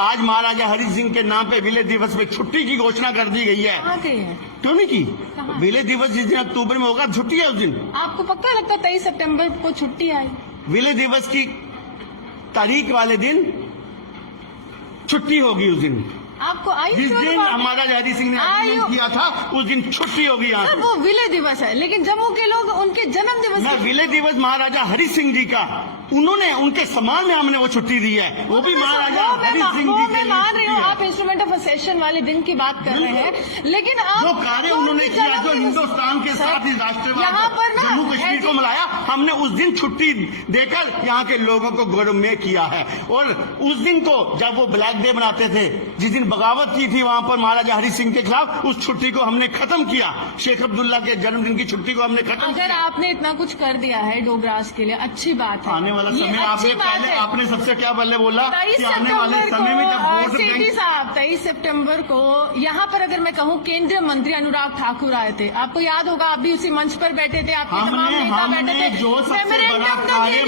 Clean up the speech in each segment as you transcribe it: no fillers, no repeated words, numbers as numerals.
आज महाराजा हरि सिंह के नाम पे विलय दिवस में छुट्टी की घोषणा कर दी गई है। कहाँ गई है? क्यों नहीं की? विलय दिवस जिस दिन अक्टूबर में होगा छुट्टी है उस दिन। आपको पक्का लगता है 23 सितंबर को छुट्टी आई? विलय दिवस की तारीख वाले दिन छुट्टी होगी उस दिन। आपको आई? जिस दिन महाराजा हरि सिंह ने आंदोलन किया था उस दिन छुट्टी होगी यहाँ। वो विलय दिवस है, लेकिन जम्मू के लोग उनके जन्म दिवस मैं विलय दिवस महाराजा हरि सिंह जी का, उन्होंने उनके सम्मान में हमने वो छुट्टी दी है, वो भी महाराजा हरि सिंह जी के मैं मान रही हूँ। आप इंस्ट्रूमेंट ऑफ असेशन वाले दिन की बात कर रहे हैं, लेकिन आप जो कार्य उन्होंने किया, जो हिंदुस्तान के साथ ही राष्ट्रवाद जम्मू कश्मीर को मिलाया, हमने उस दिन छुट्टी देकर यहाँ के लोगों को गौरवमय किया है। और उस दिन को जब वो ब्लैक डे मनाते थे, जिस दिन बगावत की थी वहाँ पर महाराजा हरि सिंह के खिलाफ, उस छुट्टी को हमने खत्म किया। शेख अब्दुल्ला के जन्मदिन की छुट्टी को हमने खत्म किया। अगर आपने इतना कुछ कर दिया है डोगरास के लिए, अच्छी बात है। आने वाला समय आपने सबसे क्या पहले बोला कि आने वाले समय में जब वोट सेठी साहब 23 सितंबर को यहाँ पर अगर मैं कहूँ केंद्रीय मंत्री अनुराग ठाकुर आए थे, आपको याद होगा, आप भी उसी मंच पर बैठे थे, आपके तमाम नेता बैठे थे। जो सबसे बड़ा कार्य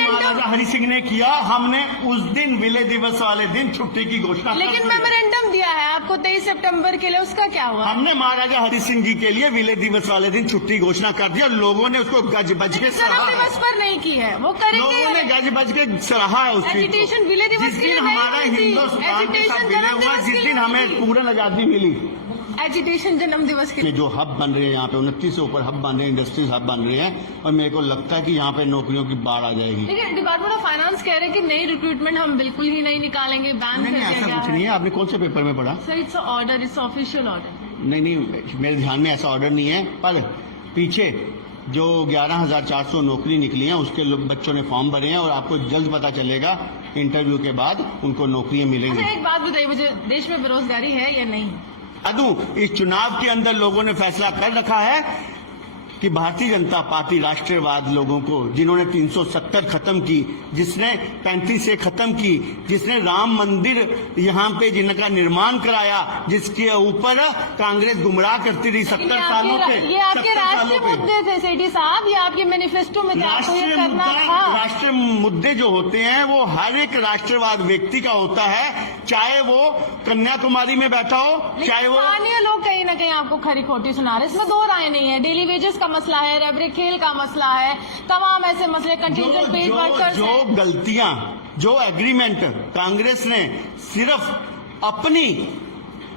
महाराजा हरि सिंह ने किया, हमने उस दिन विलय दिवस वाले दिन छुट्टी की घोषणा, लेकिन मेमोरेंडम दिया है आपको 23 सितंबर के लिए, उसका क्या हुआ? हमने महाराजा हरि सिंह जी के लिए विलय दिवस वाले दिन छुट्टी घोषणा कर दिया। लोगों ने उसको गज बज के जन्म दिवस पर नहीं की है, वो करेंगे। लोगों ने गज बज के सराहा है उसकी। एजिटेशन विलय दिवस जिस दिन हमारा हिंदुस्तान के साथ विलय हुआ, जिस दिन हमें पूर्ण आजादी मिली, एजिटेशन जन्म दिवस के ये जो हब बन रहे हैं यहाँ पे 29 से ऊपर हब बन रहे हैं, इंडस्ट्रीज हब बन रहे हैं, और मेरे को लगता है कि यहाँ पे नौकरियों की बाढ़ आ जाएगी। लेकिन डिपार्टमेंट ऑफ फाइनेंस कह रहे हैं कि नई रिक्रूटमेट हम बिल्कुल ही नहीं निकालेंगे, बैन कर दिया ऐसा गया कुछ नहीं है। आपने कौन से पेपर में पढ़ा? Sir it's order, it's official order. नहीं, मेरे ध्यान में ऐसा ऑर्डर नहीं है, पर पीछे जो 11,400 नौकरी निकली हैं उसके बच्चों ने फॉर्म भरे हैं, और आपको जल्द पता चलेगा इंटरव्यू के बाद उनको नौकरियां मिलेंगी। एक बात बताइए मुझे, देश में बेरोजगारी है या नहीं? इस चुनाव के अंदर लोगों ने फैसला कर रखा है कि भारतीय जनता पार्टी राष्ट्रवाद लोगों को, जिन्होंने 370 खत्म की, जिसने 35 से खत्म की, जिसने राम मंदिर यहाँ पे जिनका निर्माण कराया, जिसके ऊपर कांग्रेस गुमराह करती रही 70 सालों के, ये आपके राष्ट्रीय मुद्दे थे सेठी साहब, ये आपके मैनिफेस्टो में राष्ट्रीय मुद्दे जो होते हैं वो हर एक राष्ट्रवाद व्यक्ति का होता है, चाहे वो कन्याकुमारी में बैठा हो, चाहे वो स्थानीय लोग कहीं ना कहीं आपको खरी खोटी सुना रहे, इसमें दो राय नहीं है। डेली वेजेस का मसला है, रेबरिक खेल का मसला है, तमाम ऐसे मसले, कंटीजेंट पेड वर्कर्स, जो गलतियां, जो एग्रीमेंट कांग्रेस ने सिर्फ अपनी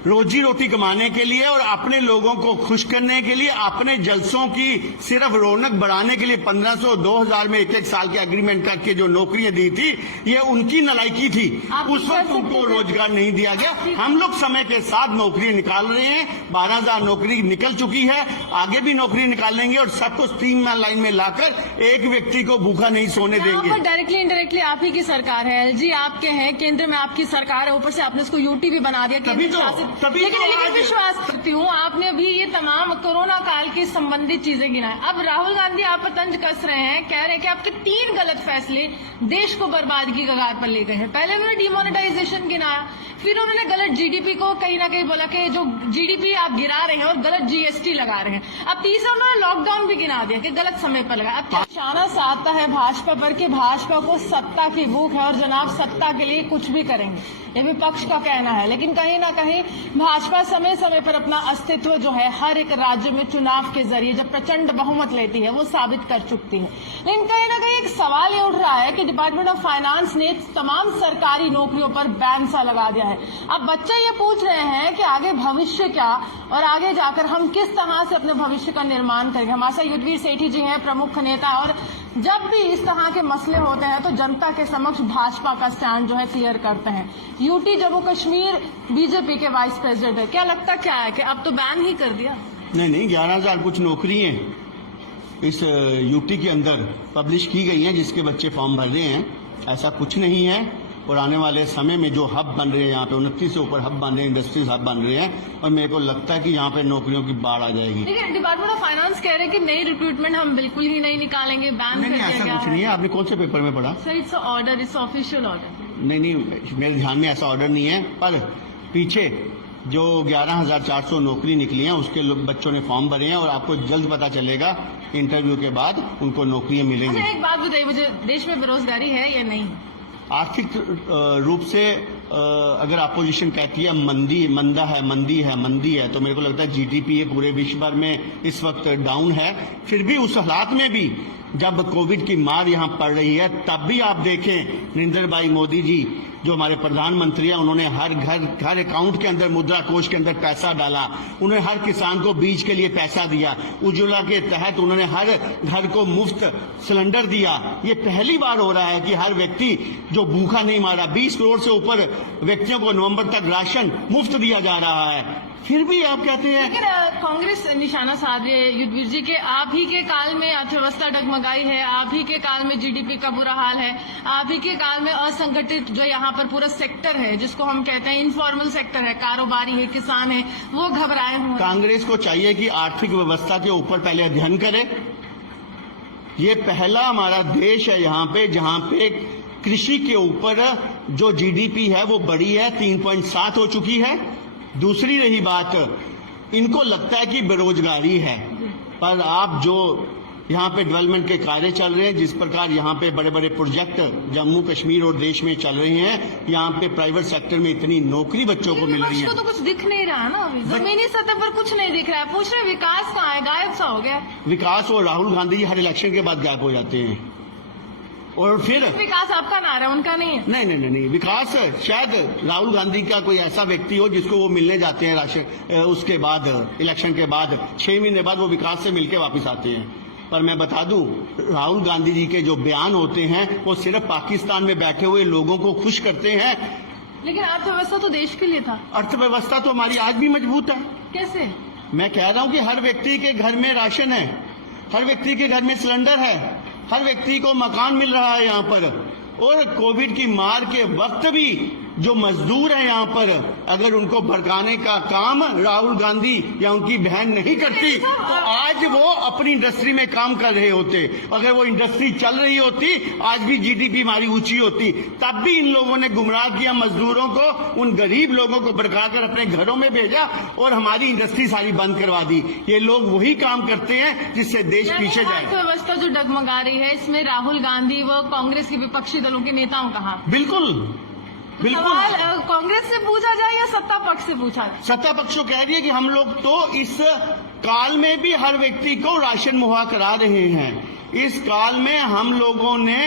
रोजी रोटी कमाने के लिए और अपने लोगों को खुश करने के लिए, अपने जलसों की सिर्फ रौनक बढ़ाने के लिए 1500 2000 में एक साल के एग्रीमेंट करके जो नौकरियां दी थी, ये उनकी नलायकी थी। उस वक्त उनको रोजगार नहीं दिया गया। हम लोग समय के साथ नौकरियां निकाल रहे हैं, 12,000 नौकरी निकल चुकी है, आगे भी नौकरी निकालेंगे और सबको 3 लाइन में लाकर एक व्यक्ति को भूखा नहीं सोने देंगे। डायरेक्टली इनडायरेक्टली आप ही की सरकार है, एलजी आपके हैं, केंद्र में आपकी सरकार है, ऊपर से आपने इसको यूटी भी बना दिया। लेकिन विश्वास करती हूँ आपने भी ये तमाम कोरोना काल की संबंधित चीजें गिनाए। अब राहुल गांधी आप पर तंज कस रहे हैं, कह रहे हैं कि आपके 3 गलत फैसले देश को बर्बादी की कगार पर ले गए हैं। पहले उन्होंने डिमोनेटाइजेशन गिनाया, फिर उन्होंने गलत जीडीपी को कहीं ना कहीं बोला कि जो जीडीपी आप गिरा रहे हैं और गलत जीएसटी लगा रहे हैं। अब तीसरा उन्होंने लॉकडाउन भी गिना दिया कि गलत समय पर लगा। अब क्या निशाना साधता है भाजपा पर कि भाजपा को सत्ता की भूख है और जनाब सत्ता के लिए कुछ भी करेंगे, ये विपक्ष का कहना है। लेकिन कहीं ना कहीं भाजपा समय समय पर अपना अस्तित्व जो है हर एक राज्य में चुनाव के जरिए जब प्रचंड बहुमत लेती है वो साबित कर चुकती है। लेकिन कहीं ना कहीं एक सवाल ये उठ रहा है कि डिपार्टमेंट ऑफ फाइनेंस ने तमाम सरकारी नौकरियों पर बैन सा लगा दिया है। अब बच्चे ये पूछ रहे हैं कि आगे भविष्य क्या और आगे जाकर हम किस तरह से अपने भविष्य का निर्माण करेंगे। हमारे साथ युद्धवीर सेठी जी हैं, प्रमुख नेता, और जब भी इस तरह के मसले होते हैं तो जनता के समक्ष भाजपा का स्टैंड जो है क्लियर करते हैं। यूटी जम्मू कश्मीर बीजेपी के वाइस प्रेसिडेंट है, क्या लगता क्या है कि अब तो बैन ही कर दिया? नहीं, 11,000 कुछ नौकरियां इस यूटी के अंदर पब्लिश की गई हैं, जिसके बच्चे फॉर्म भर रहे हैं। ऐसा कुछ नहीं है। और आने वाले समय में जो हब बन रहे हैं यहाँ पे 29 से ऊपर हब बन रहे हैं, इंडस्ट्रीज हब बन रहे हैं, और मेरे को लगता है कि यहाँ पे नौकरियों की बाढ़ आ जाएगी। लेकिन डिपार्टमेंट ऑफ फाइनेंस कह रहे हैं कि नई रिक्रूटमेंट हम बिल्कुल ही नहीं निकालेंगे, बैन कर दिया गया है। ऐसा कुछ नहीं है। आपने कौन से पेपर में पढ़ा? Sir it's order, it's official order. नहीं, मेरे ध्यान में ऐसा ऑर्डर नहीं है, पर पीछे जो 11,400 नौकरी निकली हैं उसके बच्चों ने फॉर्म भरे हैं, और आपको जल्द पता चलेगा इंटरव्यू के बाद उनको नौकरियां मिलेंगी। एक बात बताइए मुझे, देश में बेरोजगारी है या नहीं? आर्थिक रूप से अगर अपोजिशन कहती है मंदी है, तो मेरे को लगता है जीडीपी ये पूरे विश्व भर में इस वक्त डाउन है। फिर भी उस हालात में भी जब कोविड की मार यहाँ पड़ रही है, तब भी आप देखें नरेंद्र भाई मोदी जी जो हमारे प्रधानमंत्री हैं, उन्होंने हर अकाउंट के अंदर, मुद्रा कोष के अंदर पैसा डाला। उन्होंने हर किसान को बीज के लिए पैसा दिया। उज्ज्वला के तहत उन्होंने हर घर को मुफ्त सिलेंडर दिया। ये पहली बार हो रहा है कि हर व्यक्ति जो भूखा नहीं मारा, 20 करोड़ से ऊपर व्यक्तियों को नवंबर तक राशन मुफ्त दिया जा रहा है। फिर भी आप कहते हैं। लेकिन कांग्रेस निशाना साध रही है युद्धवीर जी के, आप ही के काल में अर्थव्यवस्था डगमगाई है, आप ही के काल में जीडीपी का बुरा हाल है, आप ही के काल में असंगठित जो यहाँ पर पूरा सेक्टर है, जिसको हम कहते हैं इनफॉर्मल सेक्टर है, कारोबारी है, किसान है, वो घबराए हुए। कांग्रेस को चाहिए कि आर्थिक व्यवस्था के ऊपर पहले अध्ययन करे। ये पहला हमारा देश है यहाँ पे जहाँ पे कृषि के ऊपर जो जीडीपी है वो बढ़ी है, 3.7 हो चुकी है। दूसरी रही बात, इनको लगता है कि बेरोजगारी है, पर आप जो यहाँ पे डेवलपमेंट के कार्य चल रहे हैं, जिस प्रकार यहाँ पे बड़े बड़े प्रोजेक्ट जम्मू कश्मीर और देश में चल रहे हैं, यहाँ पे प्राइवेट सेक्टर में इतनी नौकरी बच्चों को मिल रही है। तो कुछ दिख नहीं रहा ना, जमीनी सतह पर कुछ नहीं दिख रहा है। पूछ रहे विकास कहाँ है, गायब सा हो गया विकास। और राहुल गांधी जी हर इलेक्शन के बाद गायब हो जाते हैं। और फिर विकास आपका नारा, उनका नहीं है। नहीं, विकास शायद राहुल गांधी का कोई ऐसा व्यक्ति हो जिसको वो मिलने जाते हैं राशन, उसके बाद इलेक्शन के बाद 6 महीने बाद वो विकास से मिलके वापस आते हैं। पर मैं बता दूं, राहुल गांधी जी के जो बयान होते हैं वो सिर्फ पाकिस्तान में बैठे हुए लोगों को खुश करते हैं। लेकिन अर्थव्यवस्था तो देश के लिए था। अर्थव्यवस्था तो हमारी आज भी मजबूत है। कैसे? मैं कह रहा हूं कि हर व्यक्ति के घर में राशन है, हर व्यक्ति के घर में सिलेंडर है, हर व्यक्ति को मकान मिल रहा है यहाँ पर। और कोविड की मार के वक्त भी जो मजदूर हैं यहाँ पर, अगर उनको भड़काने का काम राहुल गांधी या उनकी बहन नहीं करती तो आज वो अपनी इंडस्ट्री में काम कर रहे होते। अगर वो इंडस्ट्री चल रही होती, आज भी जीडीपी हमारी ऊंची होती। तब भी इन लोगों ने गुमराह किया मजदूरों को, उन गरीब लोगों को भड़काकर अपने घरों में भेजा और हमारी इंडस्ट्री सारी बंद करवा दी। ये लोग वही काम करते हैं जिससे देश पीछे जाए। अर्थव्यवस्था जो डगमगा रही है, इसमें राहुल गांधी व कांग्रेस के विपक्षी दलों के नेताओं का हाथ। बिल्कुल। सवाल कांग्रेस से पूछा जाए या सत्ता पक्ष से पूछा जाए? सत्ता पक्ष को कह रही है कि हम लोग तो इस काल में भी हर व्यक्ति को राशन मुहैया करा रहे हैं। इस काल में हम लोगों ने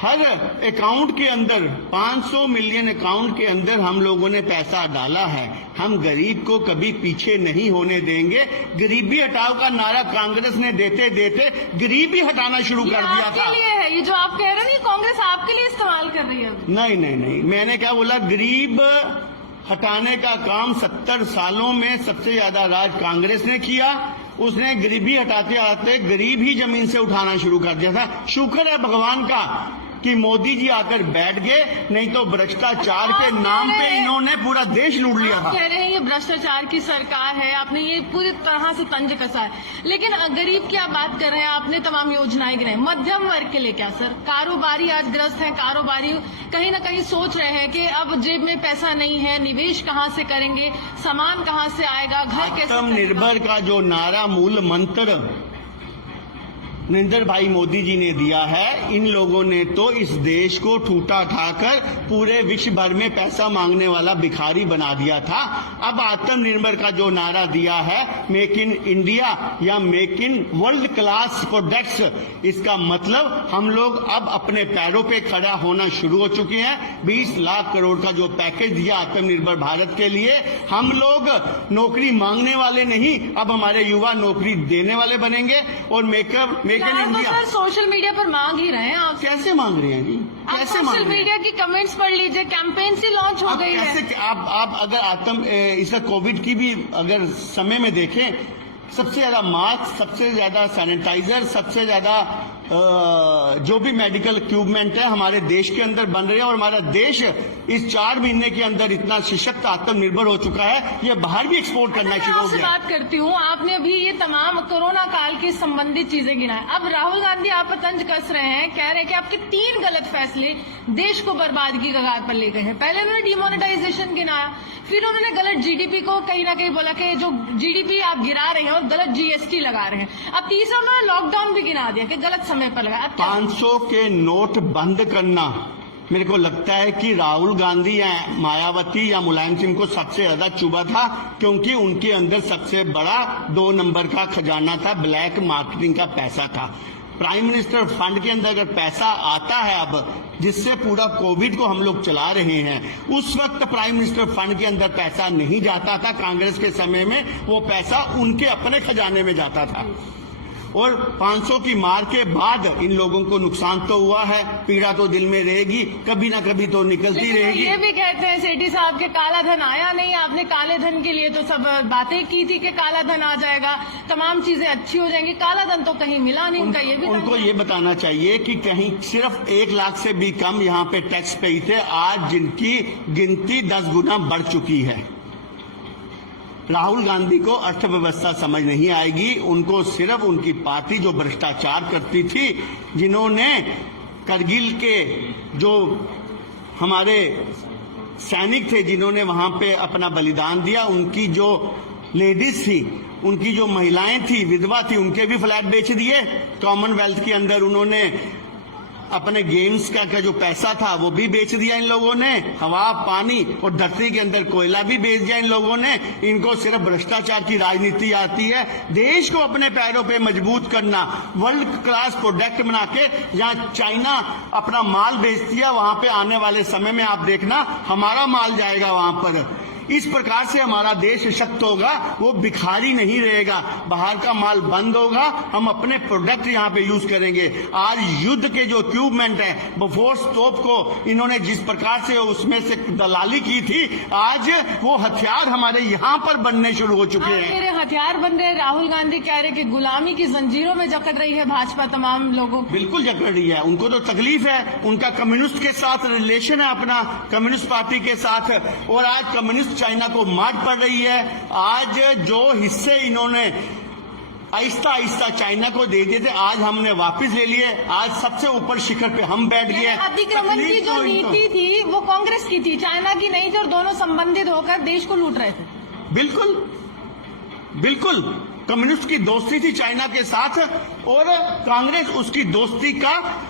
हर अकाउंट के अंदर 500 मिलियन अकाउंट के अंदर हम लोगों ने पैसा डाला है। हम गरीब को कभी पीछे नहीं होने देंगे। गरीबी हटाओ का नारा कांग्रेस ने देते देते गरीबी हटाना शुरू कर दिया था। आपके लिए है ये जो आप कह रहे हैं, कांग्रेस आपके लिए इस्तेमाल कर रही है। नहीं, मैंने क्या बोला, गरीब हटाने का काम 70 सालों में सबसे ज्यादा राज कांग्रेस ने किया। उसने गरीबी हटाते हटाते गरीब ही जमीन से उठाना शुरू कर दिया था। शुक्र है भगवान का कि मोदी जी आकर बैठ गए, नहीं तो भ्रष्टाचार के नाम पे इन्होंने पूरा देश लूट लिया था। कह रहे हैं ये भ्रष्टाचार की सरकार है, आपने ये पूरी तरह से तंज कसा है। लेकिन गरीब की आप बात कर रहे हैं, आपने तमाम योजनाएं गिनाई, मध्यम वर्ग के लिए क्या सर? कारोबारी आज ग्रस्त है, कारोबारी कहीं ना कहीं सोच रहे हैं कि अब जेब में पैसा नहीं है, निवेश कहाँ से करेंगे, सामान कहाँ से आएगा, घर कैसे? आत्मनिर्भर का जो नारा, मूल मंत्र नरेंद्र भाई मोदी जी ने दिया है, इन लोगों ने तो इस देश को ठूठा ठाकर पूरे विश्व भर में पैसा मांगने वाला भिखारी बना दिया था। अब आत्मनिर्भर का जो नारा दिया है, मेक इन इंडिया या make in world class products, इसका मतलब हम लोग अब अपने पैरों पे खड़ा होना शुरू हो चुके हैं। 20 लाख करोड़ का जो पैकेज दिया आत्मनिर्भर भारत के लिए, हम लोग नौकरी मांगने वाले नहीं, अब हमारे युवा नौकरी देने वाले बनेंगे। और तो सर सोशल मीडिया पर मांग ही रहे हैं आप। कैसे मांग रहे हैं जी? कैसे मांग रहे हैं? सोशल मीडिया की कमेंट्स पढ़ लीजिए, कैंपेन से लॉन्च हो गई है। आप अगर इसका कोविड की भी अगर समय में देखें, सबसे ज्यादा मास्क, सबसे ज्यादा सैनिटाइजर, सबसे ज्यादा जो भी मेडिकल इक्विपमेंट है हमारे देश के अंदर बन रहे हैं। और हमारा देश इस 4 महीने के अंदर इतना सशक्त आत्मनिर्भर हो चुका है, ये बाहर भी एक्सपोर्ट करना शुरू हो गया। बात करती हूँ, आपने अभी ये तमाम कोरोना काल की संबंधित चीजें गिनाए। अब राहुल गांधी आप पर तंज कस रहे हैं, कह रहे हैं कि आपके 3 गलत फैसले देश को बर्बादी की कगार पर ले गए हैं। पहले उन्होंने डिमोनेटाइजेशन गिनाया, फिर उन्होंने गलत जीडीपी को कहीं ना कहीं बोला कि जो जीडीपी आप गिरा रहे हैं और गलत जीएसटी लगा रहे हैं। अब तीसरा उन्होंने लॉकडाउन भी गिना दिया कि गलत समय पर लगा। 500 के नोट बंद करना मेरे को लगता है कि राहुल गांधी या मायावती या मुलायम सिंह को सबसे ज्यादा चुभा था, क्योंकि उनके अंदर सबसे बड़ा 2 नंबर का खजाना था, ब्लैक मार्केटिंग का पैसा था। प्राइम मिनिस्टर फंड के अंदर अगर पैसा आता है अब, जिससे पूरा कोविड को हम लोग चला रहे हैं, उस वक्त प्राइम मिनिस्टर फंड के अंदर पैसा नहीं जाता था। कांग्रेस के समय में वो पैसा उनके अपने खजाने में जाता था। और 500 की मार के बाद इन लोगों को नुकसान तो हुआ है, पीड़ा तो दिल में रहेगी, कभी ना कभी तो निकलती रहेगी। ये भी कहते हैं सेठी साहब के काला धन आया नहीं, आपने काले धन के लिए तो सब बातें की थी कि काला धन आ जाएगा, तमाम चीजें अच्छी हो जाएंगी, काला धन तो कहीं मिला नहीं। उनका ये भी उनको ये बताना चाहिए कि कहीं सिर्फ 1 लाख से भी कम यहाँ पे टैक्स पे थे, आज जिनकी गिनती 10 गुना बढ़ चुकी है। राहुल गांधी को अर्थव्यवस्था समझ नहीं आएगी, उनको सिर्फ उनकी पार्टी जो भ्रष्टाचार करती थी, जिन्होंने करगिल के जो हमारे सैनिक थे, जिन्होंने वहां पे अपना बलिदान दिया, उनकी जो लेडीज थी, उनकी जो महिलाएं थी, विधवा थी, उनके भी फ्लैट बेच दिए। कॉमनवेल्थ के अंदर उन्होंने अपने गेम्स का जो पैसा था वो भी बेच दिया इन लोगों ने, हवा पानी और धरती के अंदर कोयला भी बेच दिया इन लोगों ने। इनको सिर्फ भ्रष्टाचार की राजनीति आती है। देश को अपने पैरों पे मजबूत करना, वर्ल्ड क्लास प्रोडक्ट बना के जहां चाइना अपना माल बेचती है, वहां पे आने वाले समय में आप देखना हमारा माल जाएगा वहां पर। इस प्रकार से हमारा देश सशक्त होगा, वो भिखारी नहीं रहेगा, बाहर का माल बंद होगा, हम अपने प्रोडक्ट यहाँ पे यूज करेंगे। आज युद्ध के जो इक्विपमेंट है, बोफोर्स तोप को इन्होंने जिस प्रकार से उसमें से दलाली की थी, आज वो हथियार हमारे यहाँ पर बनने शुरू हो चुके हैं। मेरे हथियार बन रहे। राहुल गांधी कह रहे कि गुलामी की जंजीरों में जकड़ रही है भाजपा तमाम लोगों को। बिल्कुल जकड़ रही है, उनको तो तकलीफ है, उनका कम्युनिस्ट के साथ रिलेशन है, अपना कम्युनिस्ट पार्टी के साथ, और आज कम्युनिस्ट चाइना को मार पड़ रही है। आज जो हिस्से इन्होंने आहिस्ता आहिस्ता चाइना को दे दिए थे, आज हमने वापस ले लिए। आज सबसे ऊपर शिखर पे हम बैठ गए। अतिक्रमण की जो नीति थी वो कांग्रेस की थी, चाइना की नहीं थी, और दोनों संबंधित होकर देश को लूट रहे थे। बिल्कुल बिल्कुल, कम्युनिस्ट की दोस्ती थी चाइना के साथ, और कांग्रेस उसकी दोस्ती का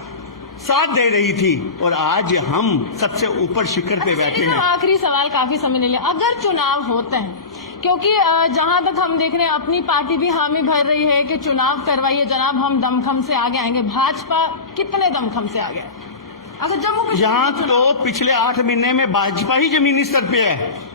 साथ दे रही थी, और आज हम सबसे ऊपर शिखर पे बैठे हैं। आखिरी सवाल, काफी समय ले लिया। अगर चुनाव होते हैं, क्योंकि जहां तक हम देख रहे हैं अपनी पार्टी भी हामी भर रही है कि चुनाव करवाइए जनाब, हम दमखम से आगे आएंगे, भाजपा कितने दमखम से आगे? अगर जम्मू कश्मीर यहाँ तो पिछले 8 महीने में भाजपा ही जमीनी स्तर पे है।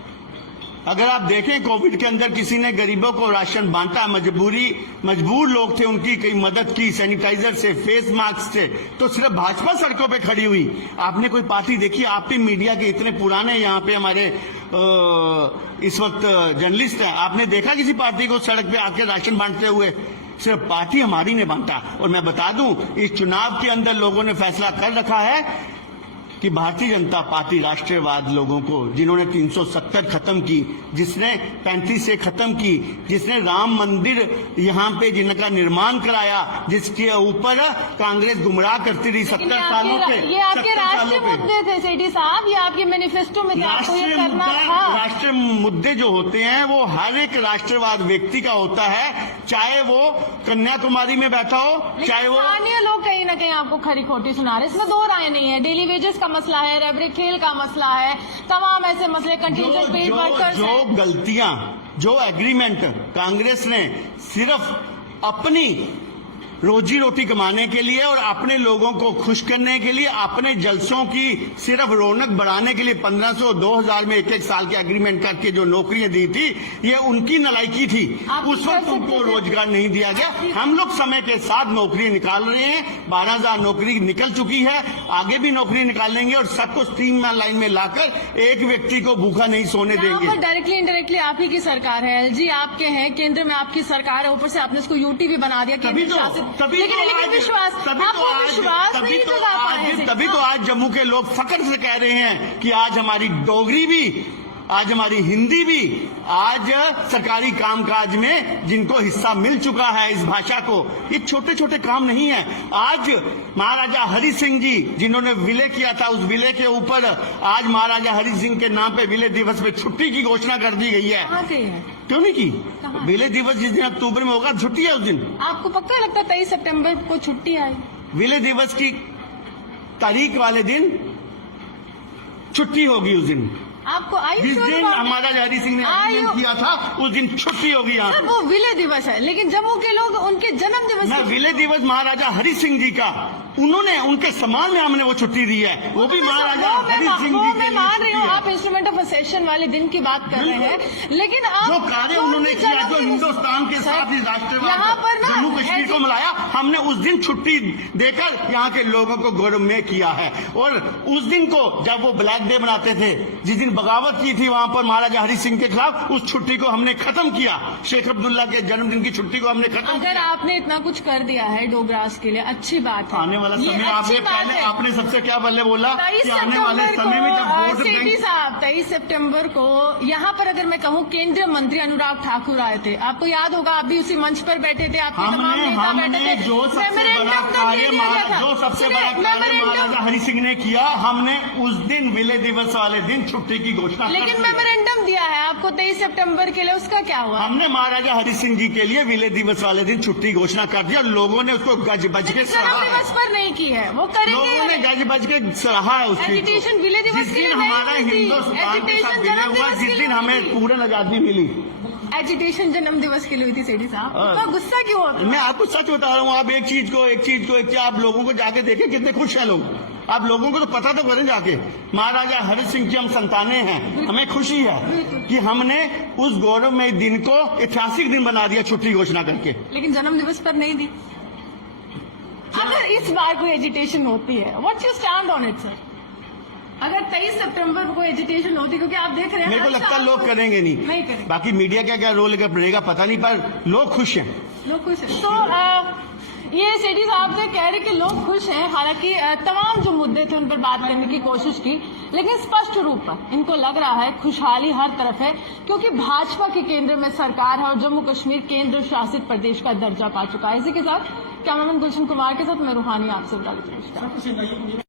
अगर आप देखें, कोविड के अंदर किसी ने गरीबों को राशन बांटा, मजबूर लोग थे, उनकी कई मदद की, सैनिटाइजर से, फेस मास्क से, तो सिर्फ भाजपा सड़कों पे खड़ी हुई। आपने कोई पार्टी देखी? आप भी मीडिया के इतने पुराने यहाँ पे हमारे इस वक्त जर्नलिस्ट हैं, आपने देखा किसी पार्टी को सड़क पे आके राशन बांटते हुए? सिर्फ पार्टी हमारी ने बांटा। और मैं बता दूं, इस चुनाव के अंदर लोगों ने फैसला कर रखा है कि भारतीय जनता पार्टी राष्ट्रवाद लोगों को, जिन्होंने 370 खत्म की, जिसने 35 से खत्म की, जिसने राम मंदिर यहाँ पे जिनका निर्माण कराया, जिसके ऊपर कांग्रेस गुमराह करती रही 70 सालों से। ये आपके राष्ट्रीय मुद्दे थे सेठी साहब, ये आपके मैनिफेस्टो में आपको ये करना था। राष्ट्रीय मुद्दे जो होते हैं वो हर एक राष्ट्रवाद व्यक्ति का होता है, चाहे वो कन्याकुमारी में बैठा हो, चाहे वो स्थानीय लोग कहीं ना कहीं आपको खरी खोटी सुना रहे, इसमें 2 राय नहीं है। डेली वेजेस का मसला है, रेवड़ी खेल का मसला है, तमाम ऐसे मसले, कंटीजेंट पेड वर्कर्स, जो गलतियां, जो एग्रीमेंट कांग्रेस ने सिर्फ अपनी रोजी रोटी कमाने के लिए और अपने लोगों को खुश करने के लिए, अपने जलसों की सिर्फ रौनक बढ़ाने के लिए 1500 2000 में एक साल के एग्रीमेंट करके जो नौकरियां दी थी, ये उनकी नलायकी थी। उस वक्त उनको रोजगार नहीं दिया गया। हम लोग समय के साथ नौकरियां निकाल रहे हैं, 12000 नौकरी निकल चुकी है, आगे भी नौकरी निकालेंगे और सबको स्ट्रीम लाइन में लाकर एक व्यक्ति को भूखा नहीं सोने देंगे। डायरेक्टली इनडायरेक्टली आप ही की सरकार है, एलजी आपके हैं, केंद्र में आपकी सरकार है, ऊपर से आपने इसको यूटी भी बना दिया। तभी तो आज जम्मू के लोग फख्र से कह रहे हैं कि आज हमारी डोगरी भी, आज हमारी हिंदी भी, आज सरकारी कामकाज में जिनको हिस्सा मिल चुका है इस भाषा को, ये छोटे छोटे काम नहीं है। आज महाराजा हरि सिंह जी जिन्होंने विलय किया था, उस विलय के ऊपर आज महाराजा हरि सिंह के नाम पे विलय दिवस पे छुट्टी की घोषणा कर दी गई है। क्यों नहीं की? विलय दिवस जिस दिन अक्टूबर में होगा, छुट्टी है उस दिन। आपको पक्का लगता है 23 सितंबर को छुट्टी आई? विलय दिवस की तारीख वाले दिन छुट्टी होगी उस दिन। आपको जिस दिन हमारा हरि सिंह ने agreement किया था उस दिन छुट्टी होगी यहाँ। वो विलय दिवस है, लेकिन जम्मू के लोग उनके जन्म दिवस ना विलय दिवस महाराजा हरि सिंह जी का, उन्होंने उनके सम्मान में हमने वो छुट्टी दी है, वो भी महाराजा हरि सिंह जी मैं मान रही हूँ आप इंस्ट्रूमेंट ऑफ असेशन वाले दिन की बात कर रहे हैं, लेकिन आप जो कार्य उन्होंने किया, जो हिंदुस्तान के साथ यहाँ राष्ट्रवाद पर ना जम्मू कश्मीर को मिलाया, हमने उस दिन छुट्टी देकर यहाँ के लोगों को गौरवमय किया है। और उस दिन को जब वो ब्लैक डे मनाते थे, जिस दिन बगावत की थी वहाँ पर महाराजा हरि सिंह के खिलाफ, उस छुट्टी को हमने खत्म किया। शेख अब्दुल्ला के जन्मदिन की छुट्टी को हमने खत्म अगर किया। आपने इतना कुछ कर दिया है डोगरास के लिए, अच्छी बात है। आने वाला ये समय अच्छी बात है। आपने सबसे क्या पहले बोला 23 कि आने वाले सितंबर समय में जब को वोट सेठी बैंक साहब 23 सितंबर को यहाँ पर अगर मैं कहूँ केंद्रीय मंत्री अनुराग ठाकुर आए थे, आपको याद होगा, आप भी उसी मंच पर बैठे थे, आपके तमाम नेता बैठे थे। जो सबसे बड़ा कार्य महाराजा हरि सिंह ने किया, हमने उस दिन विलय दिवस वाले दिन छुट्टी की घोषणा कर लेकिन दी। मेमोरेंडम दिया है आपको 23 सितंबर के लिए, उसका क्या हुआ? हमने महाराजा हरि सिंह जी के लिए विलय दिवस वाले दिन छुट्टी घोषणा कर दी और लोगों ने उसको गज बज के जन्म सराहा है। दिवस पर नहीं की है, वो करेंगे। लोगों ने गज बज के सराहा है उसकी। एजिटेशन विलय दिवस जिस के लिए दिन नहीं हमारा हुई थी। हिंदुस्तान के साथ एजिटेशन विलय जन्म हुआ, दिवस जिस के दिन लिए हमें पूर्ण आजादी मिली। एजिटेशन जन्म दिवस के लिए हुई थी सेठी साहब, इतना गुस्सा क्यों होता? मैं आपको सच बता रहा हूँ, आप एक चीज आप लोगों को जाके देखें कितने खुश हैं लोग। आप लोगों को तो पता तो करें जाके, महाराजा हरि सिंह की हम संतानें हैं, हमें खुशी है कि हमने उस गौरवमय दिन को ऐतिहासिक दिन बना दिया छुट्टी घोषणा करके। लेकिन जन्म दिवस पर नहीं दी। अगर इस बार कोई एजिटेशन होती है, what's you stand on it sir? अगर 23 सितंबर को एजिटेशन होती, क्योंकि आप देख रहे हैं मेरे को लगता है लोग करेंगे नहीं करेंगे। बाकी मीडिया का क्या रोल रहेगा पता नहीं, पर लोग खुश हैं। लोग खुश हैं। तो ये सेठी साहब से कह रहे कि लोग खुश हैं, हालांकि तमाम जो मुद्दे थे उन पर बात करने की कोशिश की, लेकिन स्पष्ट रूप पर इनको लग रहा है खुशहाली हर तरफ है, क्योंकि भाजपा के केंद्र में सरकार है और जम्मू कश्मीर केंद्र शासित प्रदेश का दर्जा पा चुका है। इसी के साथ कैमरामैन गुलशन कुमार के साथ मैं रूहानी आपसे विदा लेती हूं।